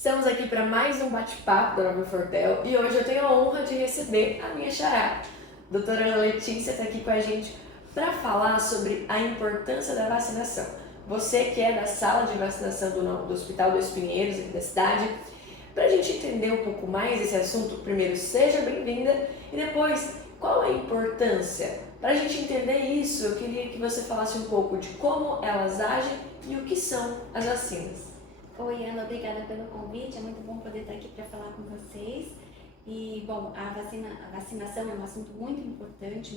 Estamos aqui para mais um bate-papo da Nova Fortel e hoje eu tenho a honra de receber a minha xará. A doutora Ana Letícia está aqui com a gente para falar sobre a importância da vacinação. Você que é da sala de vacinação do Hospital dos Pinheiros, aqui da cidade, para a gente entender um pouco mais esse assunto, primeiro seja bem-vinda e depois qual a importância? Para a gente entender isso, eu queria que você falasse um pouco de como elas agem e o que são as vacinas. Oi, Ana, obrigada pelo convite. É muito bom poder estar aqui para falar com vocês. E, bom, a vacinação é um assunto muito importante,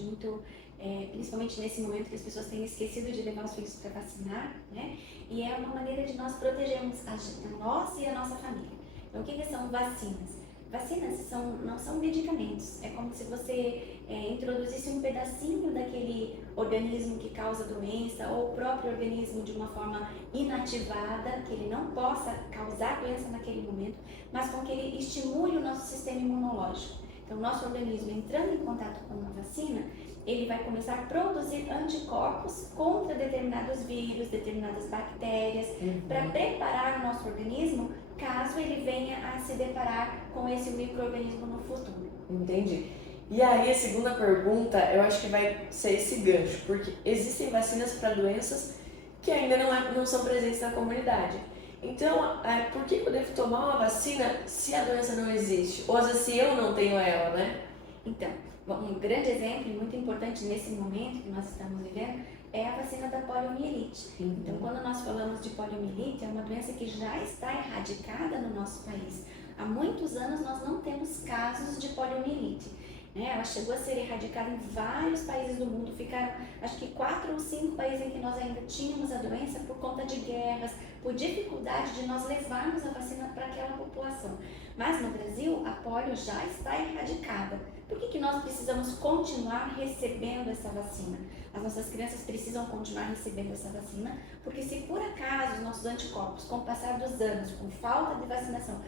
principalmente nesse momento que as pessoas têm esquecido de levar os filhos para vacinar, né? E é uma maneira de nós protegermos a nós e a nossa família. Então, o que são vacinas? Vacinas não são medicamentos. É como se você introduzisse um pedacinho daquele organismo que causa doença ou o próprio organismo de uma forma inativada, que ele não possa causar doença naquele momento, mas com que ele estimule o nosso sistema imunológico. Então, o nosso organismo entrando em contato com uma vacina, ele vai começar a produzir anticorpos contra determinados vírus, determinadas bactérias, para preparar o nosso organismo caso ele venha a se deparar com esse micro-organismo no futuro. Entendi. E aí a segunda pergunta, eu acho que vai ser esse gancho, porque existem vacinas para doenças que ainda não são presentes na comunidade. Então, por que eu devo tomar uma vacina se a doença não existe? Ou se eu não tenho ela, né? Então, um grande exemplo e muito importante nesse momento que nós estamos vivendo é a vacina da poliomielite. Então, quando nós falamos de poliomielite, é uma doença que já está erradicada no nosso país. Há muitos anos nós não temos casos de poliomielite. Ela chegou a ser erradicada em vários países do mundo, ficaram acho que 4 ou 5 países em que nós ainda tínhamos a doença por conta de guerras, por dificuldade de nós levarmos a vacina para aquela população. Mas no Brasil a polio já está erradicada. Por que nós precisamos continuar recebendo essa vacina? As nossas crianças precisam continuar recebendo essa vacina, porque se por acaso os nossos anticorpos, com o passar dos anos, com falta de vacinação,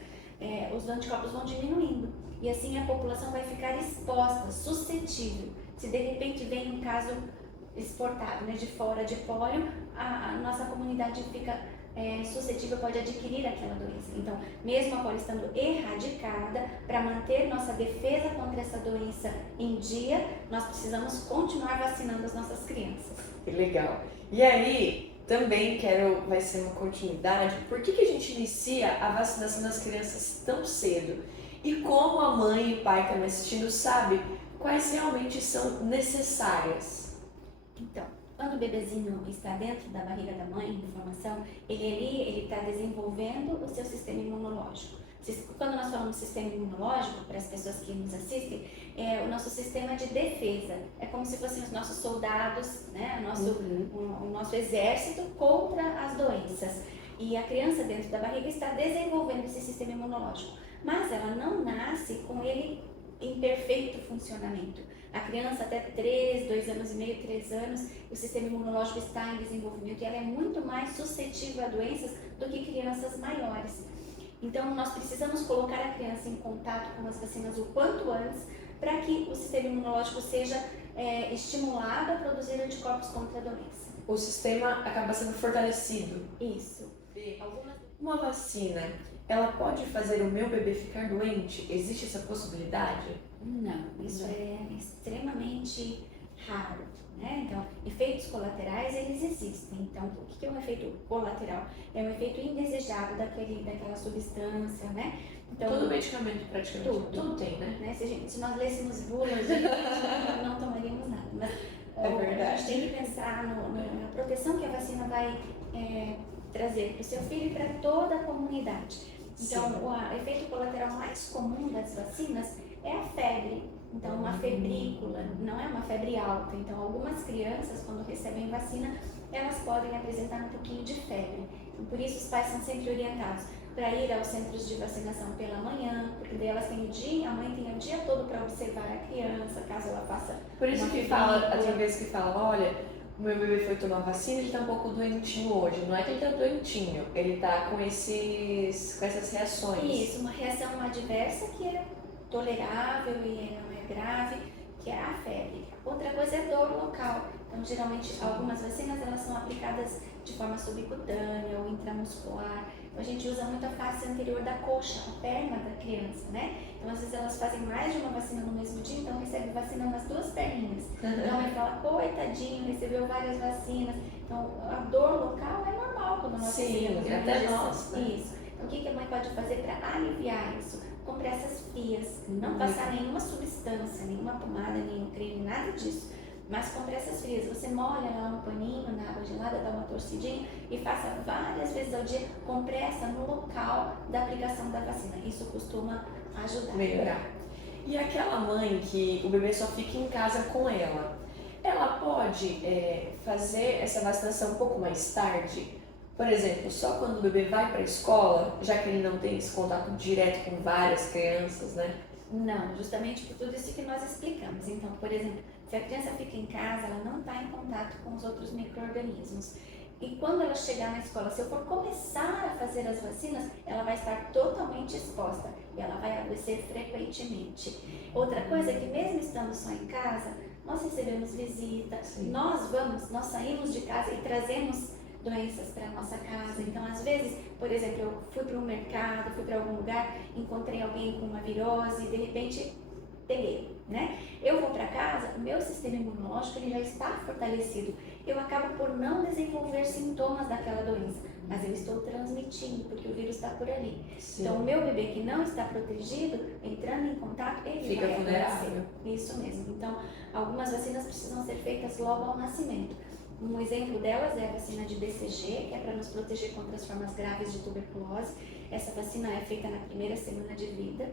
os anticorpos vão diminuindo e assim a população vai ficar exposta, suscetível. Se de repente vem um caso exportado, de fora de pólio, a nossa comunidade fica suscetível, pode adquirir aquela doença. Então, mesmo a pólio estando erradicada, para manter nossa defesa contra essa doença em dia, nós precisamos continuar vacinando as nossas crianças. Que legal. E aí, também vai ser uma continuidade, por que a gente inicia a vacinação das crianças tão cedo? E como a mãe e o pai que estão assistindo sabe quais realmente são necessárias? Então, quando o bebezinho está dentro da barriga da mãe, em formação, ele está desenvolvendo o seu sistema imunológico. Quando nós falamos sistema imunológico, para as pessoas que nos assistem, é o nosso sistema de defesa. É como se fossem os nossos soldados, o nosso exército contra as doenças. E a criança dentro da barriga está desenvolvendo esse sistema imunológico. Mas ela não nasce com ele em perfeito funcionamento. A criança até 2 anos e meio, 3 anos, o sistema imunológico está em desenvolvimento e ela é muito mais suscetível a doenças do que crianças maiores. Então, nós precisamos colocar a criança em contato com as vacinas o quanto antes para que o sistema imunológico seja estimulado a produzir anticorpos contra a doença. O sistema acaba sendo fortalecido. Isso. Uma vacina, ela pode fazer o meu bebê ficar doente? Existe essa possibilidade? Não, isso é extremamente raro, Então, efeitos colaterais, eles existem. Então, o que é um efeito colateral? É um efeito indesejado daquela substância, Então, todo medicamento praticamente, tudo tem, né? Se nós lêssemos bulas, não tomaríamos nada. Mas é verdade. A gente tem que pensar na proteção que a vacina vai trazer para o seu filho e para toda a comunidade. Então, o efeito colateral mais comum das vacinas é a febre. Então, uma febrícula, não é uma febre alta. Então, algumas crianças, quando recebem vacina, elas podem apresentar um pouquinho de febre. Então, por isso, os pais são sempre orientados para ir aos centros de vacinação pela manhã, porque daí elas têm a mãe tem o dia todo para observar a criança, caso ela faça. Por isso que fala, às vezes que fala, olha, o meu bebê foi tomar vacina, ele está um pouco doentinho hoje. Não é que ele está doentinho, ele está com essas reações. Isso, uma reação adversa que é tolerável e não é grave, que é a febre. Outra coisa é dor local. Então, geralmente, algumas vacinas elas são aplicadas de forma subcutânea ou intramuscular. Então a gente usa muito a face anterior da coxa, a perna da criança, né? Então às vezes elas fazem mais de uma vacina no mesmo dia, então recebe vacina nas duas perninhas. Então a mãe fala, coitadinho, recebeu várias vacinas. Então a dor local é normal quando nós recebemos uma até injeção. nós, né? Isso. Então o que a mãe pode fazer para aliviar isso? Compressas frias, não passar nenhuma substância, nenhuma pomada, nenhum creme, nada disso. Mas compressas frias, você molha lá um paninho na água gelada, dá uma torcidinha e faça várias vezes ao dia, compressa no local da aplicação da vacina. Isso costuma ajudar. Melhorar. E aquela mãe que o bebê só fica em casa com ela pode fazer essa vacinação um pouco mais tarde? Por exemplo, só quando o bebê vai para a escola, já que ele não tem esse contato direto com várias crianças, né? Não, justamente por tudo isso que nós explicamos. Então, por exemplo, se a criança fica em casa, ela não está em contato com os outros micro-organismos. E quando ela chegar na escola, se eu for começar a fazer as vacinas, ela vai estar totalmente exposta e ela vai adoecer frequentemente. Outra coisa é que mesmo estando só em casa, nós recebemos visita, nós saímos de casa e trazemos doenças para nossa casa. Então, às vezes, por exemplo, eu fui para um mercado, fui para algum lugar, encontrei alguém com uma virose e de repente peguei, né? Eu vou para casa, o meu sistema imunológico ele já está fortalecido. Eu acabo por não desenvolver sintomas daquela doença, mas eu estou transmitindo porque o vírus está por ali. Sim. Então, o meu bebê que não está protegido, entrando em contato, ele fica vai vulnerável. Isso mesmo. Então, algumas vacinas precisam ser feitas logo ao nascimento. Um exemplo delas é a vacina de BCG, que é para nos proteger contra as formas graves de tuberculose. Essa vacina é feita na primeira semana de vida.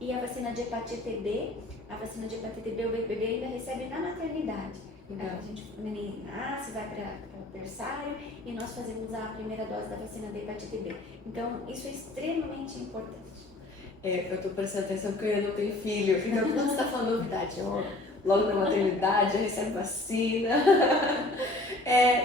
E a vacina de hepatite B, o bebê ainda recebe na maternidade. O neném nasce, vai para o berçário e nós fazemos a primeira dose da vacina de hepatite B. Então, isso é extremamente importante. Eu estou prestando atenção porque eu não tenho filho. Então, quando você está falando novidade, logo na maternidade, já recebe vacina.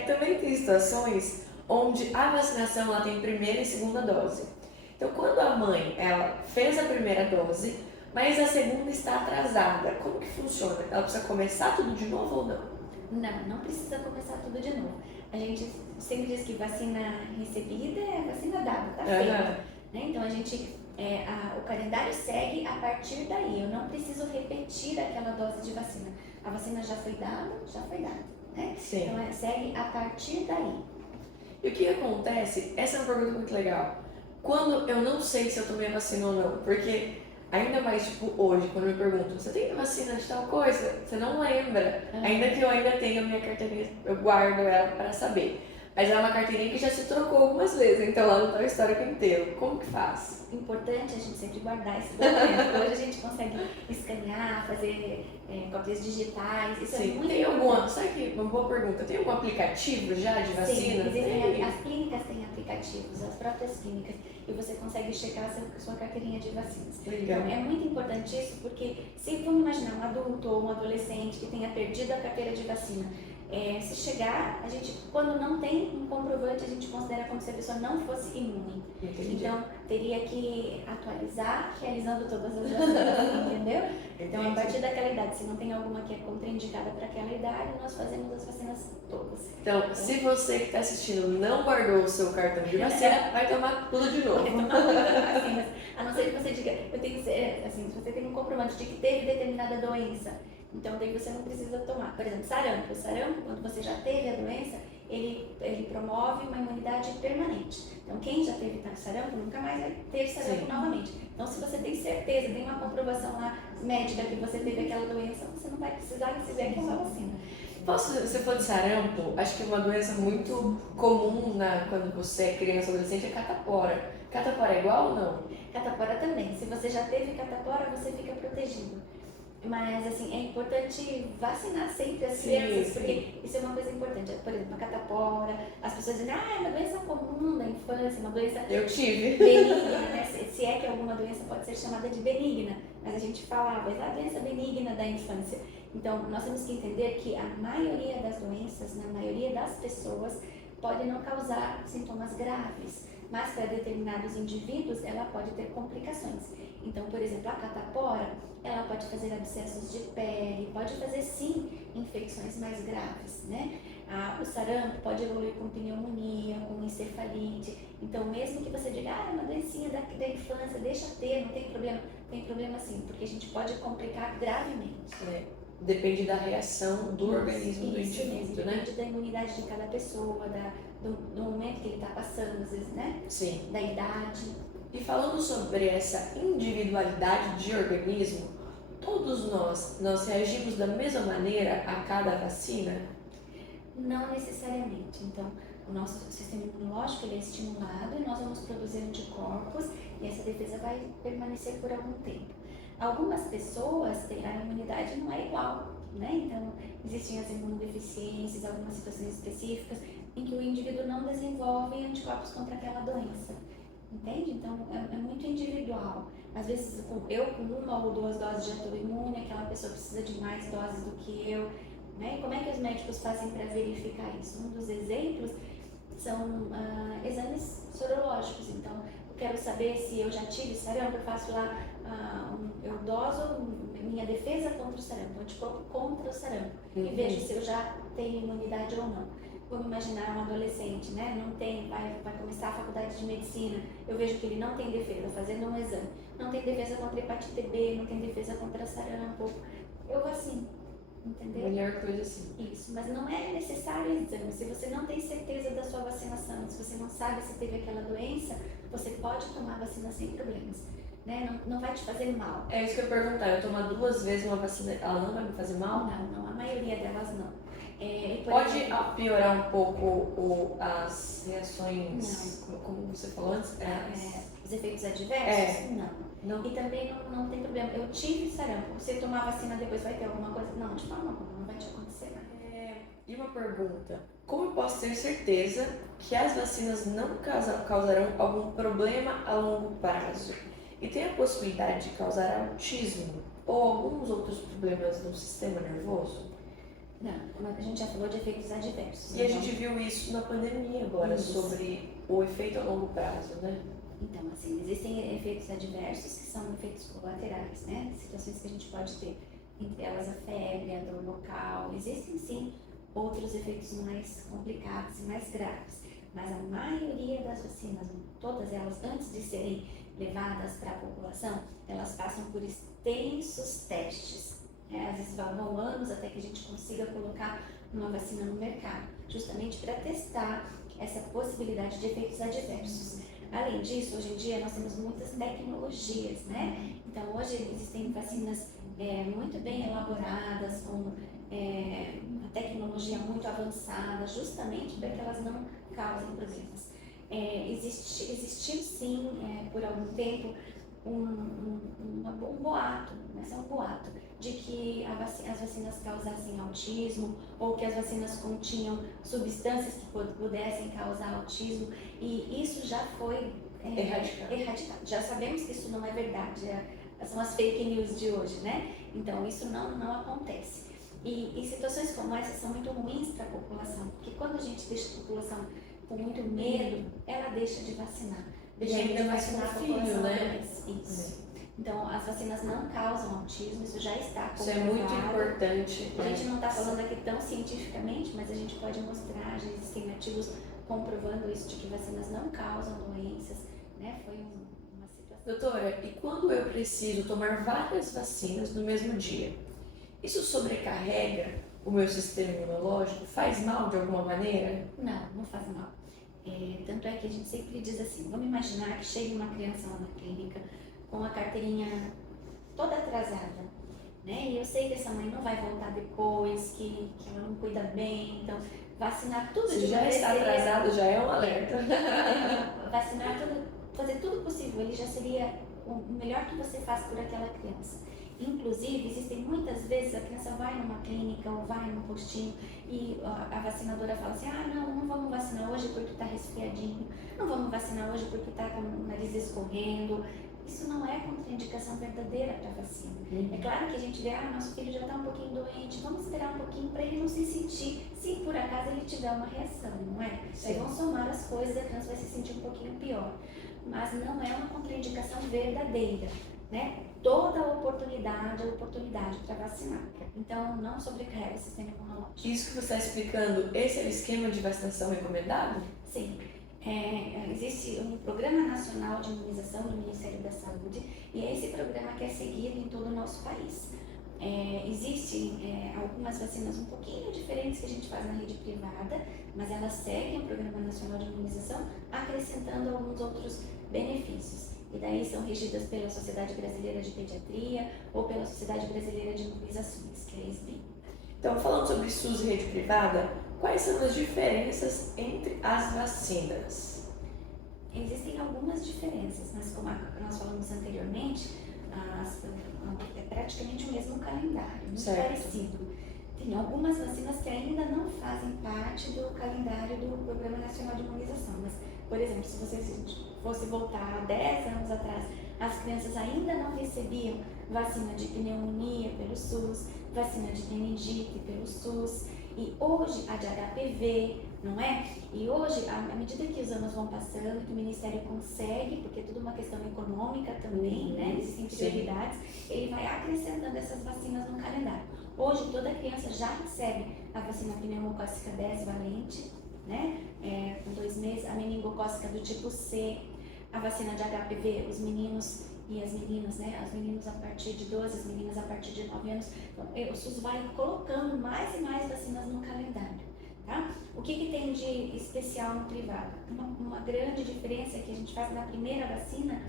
Também tem situações onde a vacinação ela tem primeira e segunda dose. Então, quando a mãe ela fez a primeira dose, mas a segunda está atrasada, como que funciona? Ela precisa começar tudo de novo ou não? Não precisa começar tudo de novo. A gente sempre diz que vacina recebida é vacina dada, tá feita. Né? Então, o calendário segue a partir daí. Eu não preciso repetir aquela dose de vacina. A vacina já foi dada. Né? Sim. Então, segue a partir daí. E o que acontece? Essa é uma pergunta muito legal. Quando eu não sei se eu tomei a vacina ou não, porque ainda mais tipo hoje, quando me perguntam, você tem vacina de tal coisa? Você não lembra. Ainda que eu ainda tenha a minha carteirinha, eu guardo ela para saber. Mas é uma carteirinha que já se trocou algumas vezes, então lá não está o histórico inteiro. Como que faz? Importante a gente sempre guardar esse documento. Hoje a gente consegue escanear, fazer cópias digitais. Isso Sim. é muito Tem importante. sabe que uma boa pergunta, tem algum aplicativo já de vacina? Sim, as clínicas têm aplicativos, as próprias clínicas, e você consegue checar a sua carteirinha de vacinas. Legal. Então, é muito importante isso, porque se vamos imaginar um adulto ou um adolescente que tenha perdido a carteira de vacina, se chegar, a gente, quando não tem um comprovante, a gente considera como se a pessoa não fosse imune. Entendi. Então, teria que atualizar, realizando todas as vacinas, entendeu? Então, a partir daquela idade, se não tem alguma que é contraindicada para aquela idade, nós fazemos as vacinas todas. Então, se você que está assistindo não guardou o seu cartão de vacina, vai tomar tudo de novo. Vai tomar todas as vacinas. A não ser que você diga, se você tem um comprovante de que teve determinada doença, então daí você não precisa tomar. Por exemplo, sarampo. O sarampo, quando você já teve a doença, ele promove uma imunidade permanente. Então, quem já teve sarampo nunca mais vai ter sarampo novamente. Então, se você tem certeza, tem uma comprovação lá médica que você teve aquela doença, você não vai precisar receber aquela vacina. Você falou de sarampo, acho que uma doença muito comum quando você é criança ou adolescente é catapora. Catapora é igual ou não? Catapora também. Se você já teve catapora, você fica protegido. Mas, assim, é importante vacinar sempre as crianças, porque isso é uma coisa importante. Por exemplo, a catapora, as pessoas dizem, é uma doença comum da infância, uma doença Eu tive. benigna, né? Se é que alguma doença pode ser chamada de benigna, mas a gente falava, é a doença benigna da infância. Então, nós temos que entender que a maioria das doenças, na maioria das pessoas, pode não causar sintomas graves, mas para determinados indivíduos ela pode ter complicações. Então, por exemplo, a catapora, ela pode fazer abscessos de pele, pode fazer sim infecções mais graves, né? O sarampo pode evoluir com pneumonia, com encefalite. Então, mesmo que você diga, é uma doencinha da infância, deixa ter, não tem problema sim, porque a gente pode complicar gravemente. Depende da reação do organismo do indivíduo, mesmo, né? Depende da imunidade de cada pessoa, do momento que ele está passando, às vezes, né? Sim. Da idade. E falando sobre essa individualidade de organismo, todos nós reagimos da mesma maneira a cada vacina? Não necessariamente. Então, o nosso sistema imunológico ele é estimulado e nós vamos produzir anticorpos e essa defesa vai permanecer por algum tempo. Algumas pessoas têm a imunidade não é igual, né? Então, existem as imunodeficiências, algumas situações específicas em que o indivíduo não desenvolve anticorpos contra aquela doença, entende? Então, é muito individual. Às vezes, eu com 1 ou 2 doses já estou imune, aquela pessoa precisa de mais doses do que eu, né? E como é que os médicos fazem para verificar isso? Um dos exemplos são exames sorológicos. Então, eu quero saber se eu já tive sarampo, eu faço lá, eu doso minha defesa contra o sarampo, anticorpo contra o sarampo, e vejo se eu já tenho imunidade ou não. Vamos imaginar um adolescente, né? Não tem, vai começar a faculdade de medicina, eu vejo que ele não tem defesa, fazendo um exame, não tem defesa contra hepatite B, não tem defesa contra sarampo, eu vacino. Entendeu? Melhor coisa assim. Isso, mas não é necessário exame. Se você não tem certeza da sua vacinação, se você não sabe se teve aquela doença, você pode tomar vacina sem problemas, né? Não vai te fazer mal. É isso que eu ia perguntar, eu tomar 2 vezes uma vacina, ela não vai me fazer mal? Não, a maioria delas não. Pode piorar um pouco as reações, como você falou antes? Os efeitos adversos? Não. E também não tem problema. Eu tive sarampo. Você tomar vacina depois vai ter alguma coisa? Não, de forma alguma, não vai te acontecer nada. E uma pergunta, como eu posso ter certeza que as vacinas não causarão algum problema a longo prazo? E tem a possibilidade de causar autismo ou alguns outros problemas no sistema nervoso? Não, como a gente já falou de efeitos adversos. E a gente viu isso na pandemia agora, sobre o efeito a longo prazo, né? Então, assim, existem efeitos adversos que são efeitos colaterais, né? Situações que a gente pode ter, entre elas a febre, a dor local. Existem, sim, outros efeitos mais complicados e mais graves, mas a maioria das vacinas, todas elas, antes de serem levadas para a população, elas passam por extensos testes. Às vezes vão anos até que a gente consiga colocar uma vacina no mercado, justamente para testar essa possibilidade de efeitos adversos. Além disso, hoje em dia nós temos muitas tecnologias, né? Então hoje existem vacinas muito bem elaboradas, com uma tecnologia muito avançada, justamente para que elas não causem problemas. Existiu sim, por algum tempo, um boato, mas é um boato, de que as vacinas causassem autismo ou que as vacinas continham substâncias que pudessem causar autismo, e isso já foi erradicado. Já sabemos que isso não é verdade, são as fake news de hoje, né? Então isso não acontece. E situações como essa são muito ruins para a população, porque quando a gente deixa a população com muito medo, ela deixa de vacinar. Deixa de vacinar a população, né? Isso. Então, as vacinas não causam autismo, isso já está comprovado. Isso é muito importante. A gente não está falando aqui tão cientificamente, mas a gente pode mostrar, já existem artigos comprovando isso, de que vacinas não causam doenças, né? Foi uma situação. Doutora, e quando eu preciso tomar várias vacinas no mesmo dia, isso sobrecarrega o meu sistema imunológico? Faz mal de alguma maneira? Não faz mal. Tanto é que a gente sempre diz assim, vamos imaginar que chega uma criança lá na clínica com a carteirinha toda atrasada, né? E eu sei que essa mãe não vai voltar depois, que ela não cuida bem, então vacinar tudo Se de já está atrasado, já é um alerta. Vacinar tudo, fazer tudo possível, ele já seria o melhor que você faz por aquela criança. Inclusive, existem muitas vezes a criança vai numa clínica ou vai num postinho e a vacinadora fala assim, não vamos vacinar hoje porque está resfriadinho, não vamos vacinar hoje porque está com o nariz escorrendo. Isso não é contraindicação verdadeira para a vacina. É claro que a gente vê, nosso filho já está um pouquinho doente, vamos esperar um pouquinho para ele não se sentir, se por acaso ele tiver uma reação, não é? Sim. Aí vão somar as coisas, a criança vai se sentir um pouquinho pior. Mas não é uma contraindicação verdadeira. né, toda a oportunidade para vacinar. Então, não sobrecarrega o sistema imunológico. Isso que você está explicando, esse é o esquema de vacinação recomendado? Sim. Existe um Programa Nacional de Imunização do Ministério da Saúde e é esse programa que é seguido em todo o nosso país. Existem algumas vacinas um pouquinho diferentes que a gente faz na rede privada, mas elas seguem o Programa Nacional de Imunização, acrescentando alguns outros benefícios. E daí são regidas pela Sociedade Brasileira de Pediatria ou pela Sociedade Brasileira de Imunizações, que é a SBIM. Então, falando sobre SUS e rede privada, quais são as diferenças entre as vacinas? Existem algumas diferenças, mas como nós falamos anteriormente, é praticamente o mesmo calendário, muito parecido. Tem algumas vacinas que ainda não fazem parte do calendário do Programa Nacional de Imunização, mas, por exemplo, se você fosse voltar há 10 anos atrás, as crianças ainda não recebiam vacina de pneumonia pelo SUS, vacina de meningite pelo SUS, e hoje a de HPV, não é? E hoje, à medida que os anos vão passando, que o Ministério consegue, porque é tudo uma questão econômica também, né? Existem prioridades, ele vai acrescentando essas vacinas no calendário. Hoje, toda criança já recebe a vacina pneumocócica 10 valente, né? Com 2 meses, a meningocócica do tipo C, a vacina de HPV, os meninos e as meninas, né? As meninas a partir de 12, as meninas a partir de 9 anos. Então, o SUS vai colocando mais e mais vacinas no calendário, tá? O que tem de especial no privado? Uma grande diferença que a gente faz na primeira vacina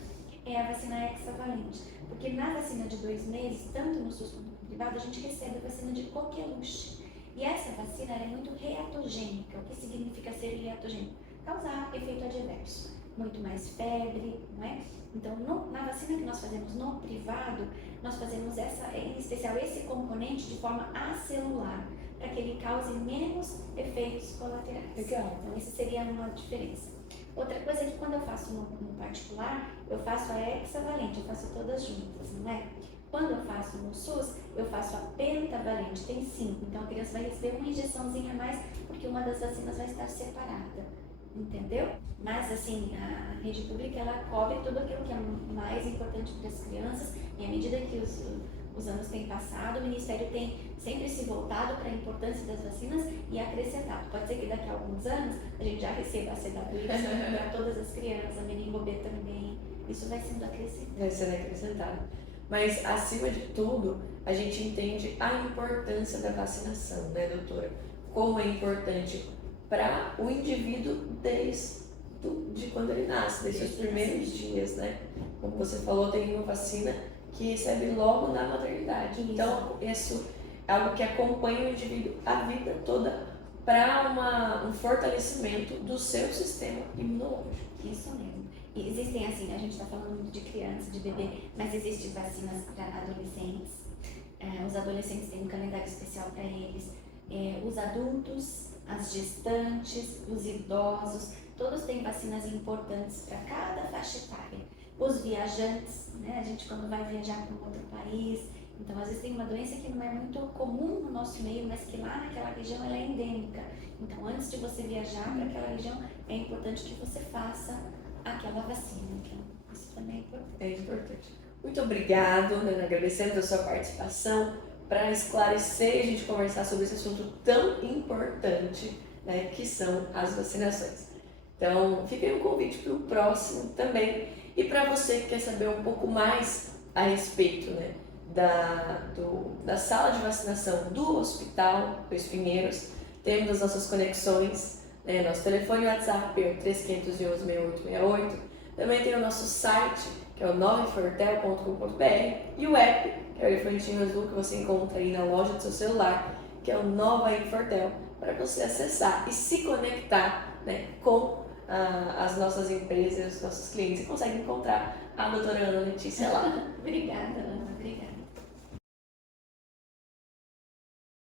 é a vacina hexavalente, porque na vacina de 2 meses, tanto no SUS quanto no privado, a gente recebe a vacina de coqueluche. E essa vacina é muito reatogênica. O que significa ser reatogênico? Causar efeito adverso, muito mais febre, não é? Então, na vacina que nós fazemos no privado, nós fazemos em especial esse componente de forma acelular, para que ele cause menos efeitos colaterais. Legal. Então, essa seria uma diferença. Outra coisa é que quando eu faço no particular, eu faço a hexavalente, eu faço todas juntas, não é? Quando eu faço no SUS, eu faço a pentavalente, tem 5. Então, a criança vai receber uma injeçãozinha a mais, porque uma das vacinas vai estar separada. Entendeu? Mas assim, a rede pública ela cobre tudo aquilo que é mais importante para as crianças e à medida que os anos têm passado, o Ministério tem sempre se voltado para a importância das vacinas e acrescentado. Pode ser que daqui a alguns anos a gente já receba a CWI para todas as crianças, a meningo B também. Isso vai sendo acrescentado. Vai sendo acrescentado. Mas, acima de tudo, a gente entende a importância da vacinação, né, doutora? Como é importante para o indivíduo de quando ele nasce, desde os primeiros dias, né? Como você falou, tem uma vacina que recebe logo na maternidade. Isso. Então, isso é algo que acompanha o indivíduo a vida toda para um fortalecimento do seu sistema imunológico. Isso mesmo. E existem, assim, a gente está falando muito de criança, de bebê, mas existem vacinas para adolescentes. Os adolescentes têm um calendário especial para eles. Os adultos, as gestantes, os idosos, todos têm vacinas importantes para cada faixa etária. Os viajantes, né? A gente quando vai viajar para um outro país, então às vezes tem uma doença que não é muito comum no nosso meio, mas que lá naquela região ela é endêmica. Então antes de você viajar para aquela região, é importante que você faça aquela vacina. Então isso também é importante. É importante. Muito obrigado, né? Agradecendo a sua participação para esclarecer e a gente conversar sobre esse assunto tão importante, né, que são as vacinações. Então, fica aí um convite para o próximo também. E para você que quer saber um pouco mais a respeito, né, da sala de vacinação do Hospital do Espinheiros, temos as nossas conexões, né, nosso telefone e WhatsApp é o 3511-6868. Também tem o nosso site, que é o novainfortel.com.br, e o app, que é o elefantinho azul que você encontra aí na loja do seu celular, que é o Nova Infortel, para você acessar e se conectar, né, com as nossas empresas, os nossos clientes. Você consegue encontrar a doutora Ana Letícia lá. Obrigada, Ana. Obrigada.